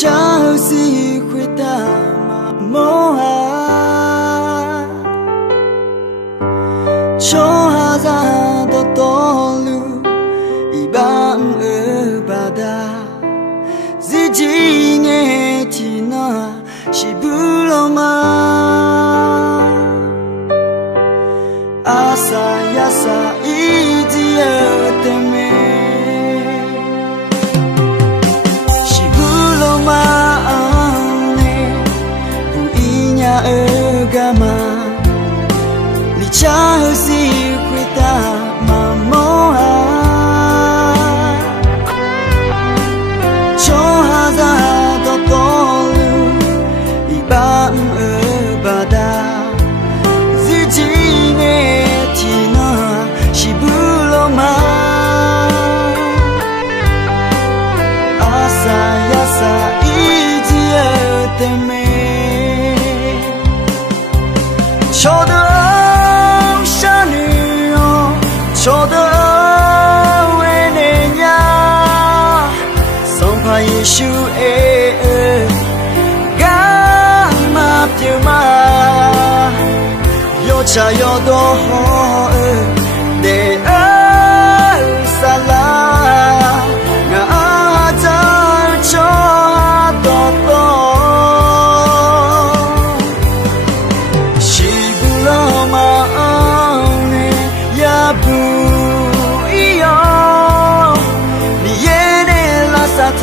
消息回答吗？梦啊，秋哈扎多多路，一般巴达，自己爱听那是不罗吗？阿萨呀萨一直有的美。干嘛？你消息回答吗？梦啊，秋哈扎多多路，一般巴达，自己爱听那是不罗吗？阿萨呀萨一直有的美。秋的下雨哦，秋的为你呀，送怕耶稣干嘛丢嘛，有茶有多好的萨拉，我在秋多多。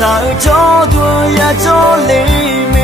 他就多呀，就里面。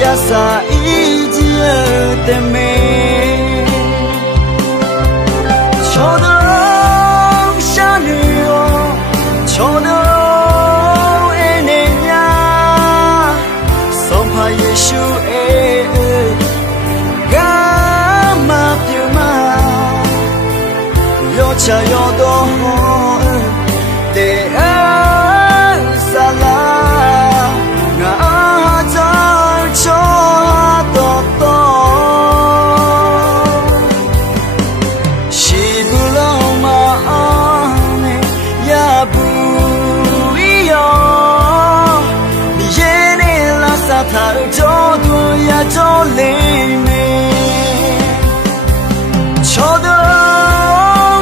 呀萨一直的美，秋的下雨哦，秋的爱你呀，送怕耶稣干嘛丢嘛，有茶有多好的萨拉。他就多呀，就里面，秋的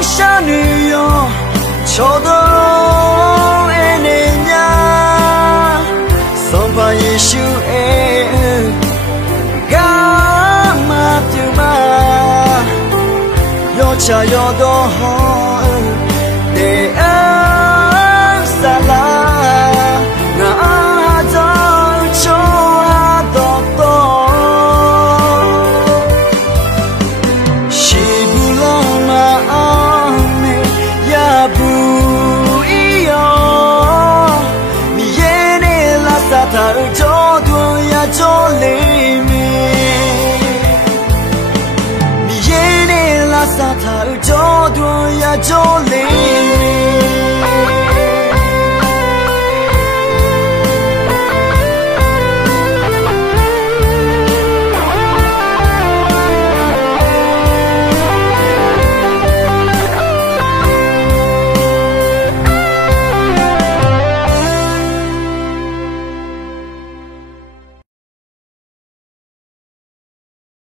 下雨哟，秋的爱你呀，送怕耶稣干嘛丢嘛，有茶有多好的萨拉。他就多呀，就里面，你眼里拉萨他就多呀，就。